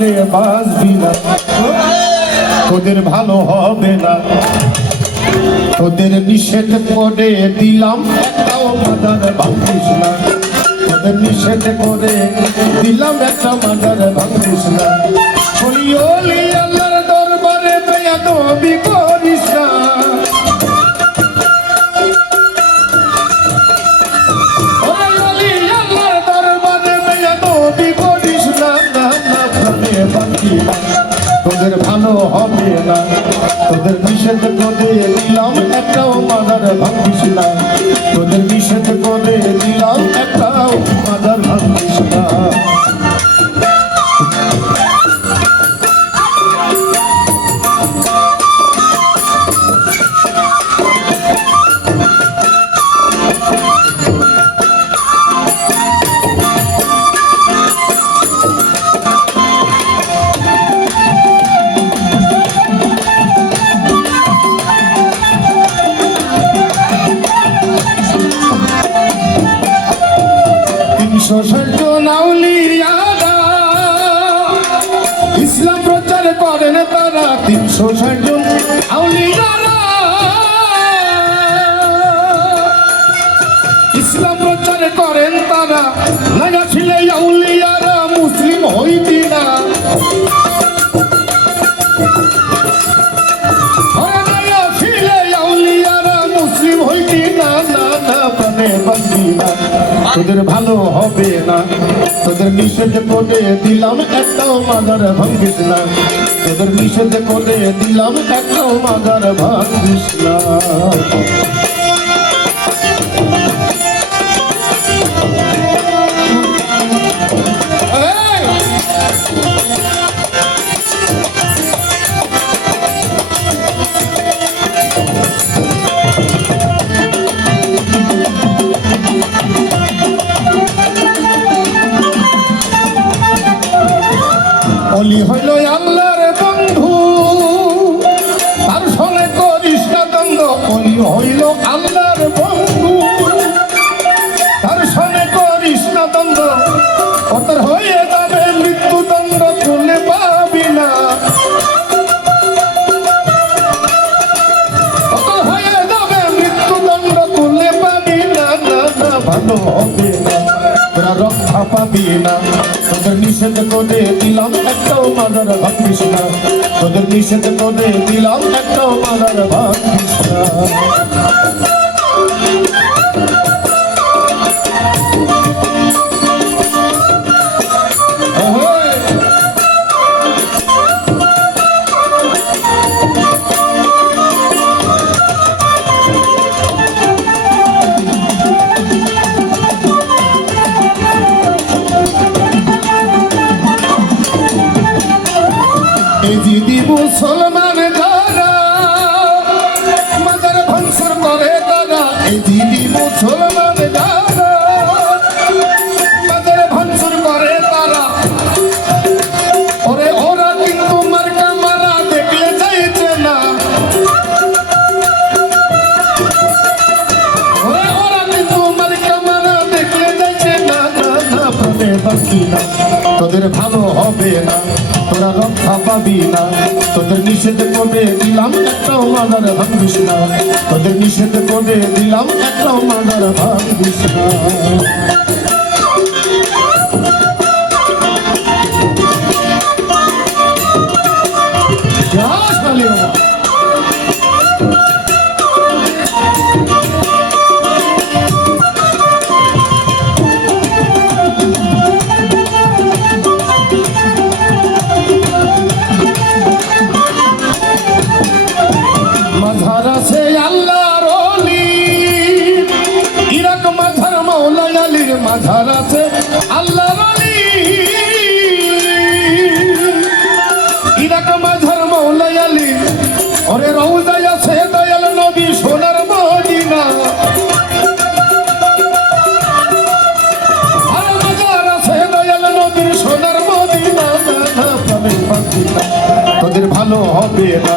না প্রাণে বাঁচবি না। তোদের ভালো হবে না। তোদের নিষেধ করে দিলাম তোদের নিষেধ করে দিলাম একটা মাদার ভাঙিস না। দরবারে করিস না। না তোদের নিষেধ করে দিলাম একটাও তিনশো ষাট নাউলিয়ারা ইসলাম প্রচার করেন তারা তিনশো ষাট জন আউলিয়ারা ইসলাম প্রচার করেন তারা তোদের ভালো হবে না। তোদের নিষেধ করে দিলাম একটাও মাদার ভাঙ্গিস না। তোদের নিষেধ করে দিলাম একটাও মাদার ভাঙ্গিস না। হইল আল্লাহর বন্ধু। নিষেধ করে দিলাম একটাও মাদার ভাগ না তোদের নিষেধ করে দিলাম একটাও মাদার ভাগ মুসলমান যারা, মাদার ভাঙসর করে তারা, এই দিদি মুসলমান যারা, মাদার ভাঙসর করে তারা। ওরে ওরা কিন্তু মার্কা মারা দেখলে চাইছে না। ওরে ওরা কিন্তু মার্কা মারা দেখলে চাইছে না না না না। তোদের ভালো হবে না, তোরা রক্ষা পাবি না। তোদের নিষেধ করে দিলাম একটাও মাদার ভাঙিস না। তোদের নিষেধ করে দিলাম একটা মাদার ভাঙিস না। ধরাতে আল্লাহ ইরাক মাঝার মৌলাই আলী। ওরে রৌজায় ভালো হবে না,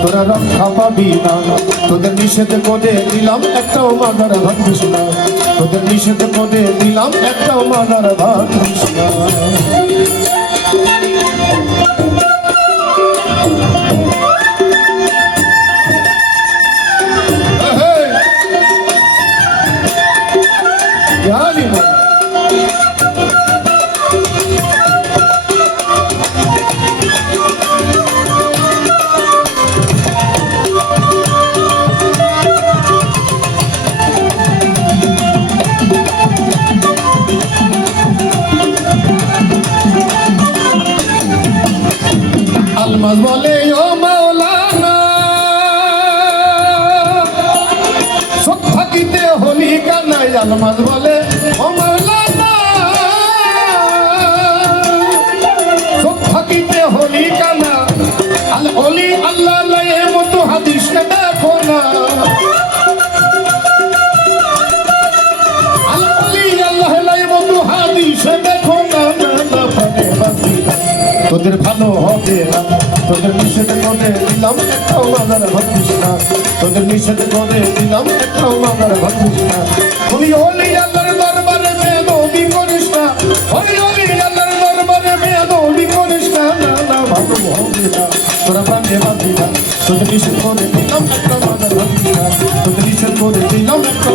তোরা রক্ষা পাবি না। তোদের নিষেধ করে দিলাম একটাও মাদার ভাবিস না তোদের নিষেধ করে দিলাম একটাও মাদার ভাবিস আলমাজ বলে, ও মাওলানা থাকিতে হলি কানাই আলমাজ বলে, ও মাওলানা থাকিতে হলি কানা, আল হলি আল্লাহ মতো হাদিস দেখো না। আল মতো দেখো না। তোদের ভালো হবে না। তোদের নিষেধ করে দিলাম একটাও মাদার ভাবিস না। তোদের নিষেধ করে দিলাম একটাও মাদার ভাবিস না। তুমি ওলি আল্লাহর দরবারে বেদবি করিস না। ওলি ওলি আল্লাহর দরবারে বেদবি করিস না। না না, ভালো হবে না। তোরা প্রাণে বাঁধি না। তোদের নিষেধ করে দিলাম একটা মাদার ভাবিস তোদের নিষেধ করে দিলাম একটা